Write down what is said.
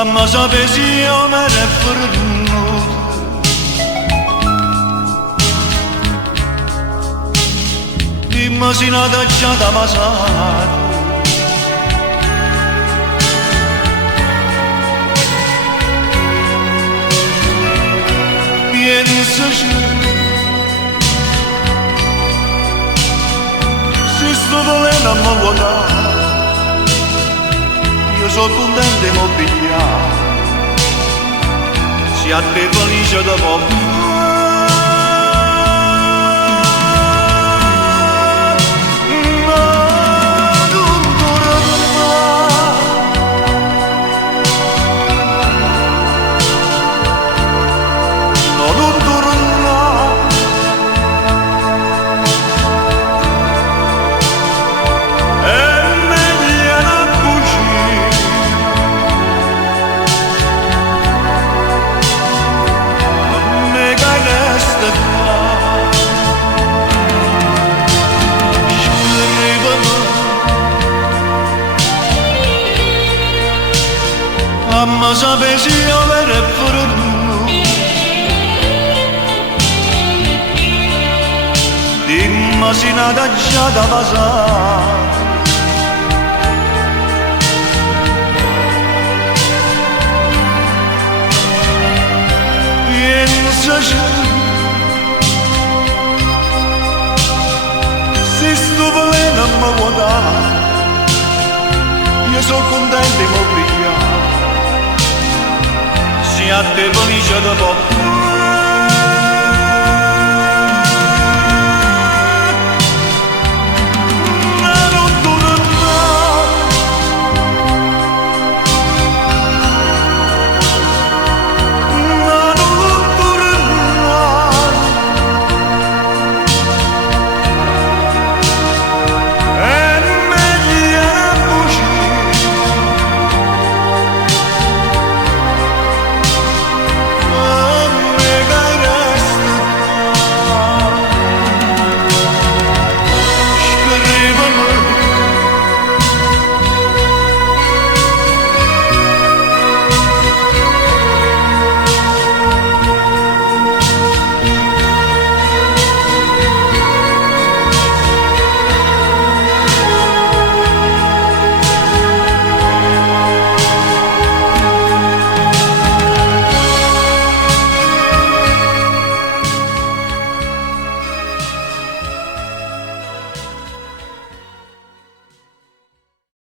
Amma sapessi io me ne perduto. Dimmi se una già da passare. Pensaci, se sto volendo a me guardare, io sono contento di mobiliare, se a te felice da poco. Amma sapessi io vero e perduto. Dimmi se una già da passare. Pensaci, se sto volendo a me guardare, io sono contento di mobiliare, se a te felice da poco.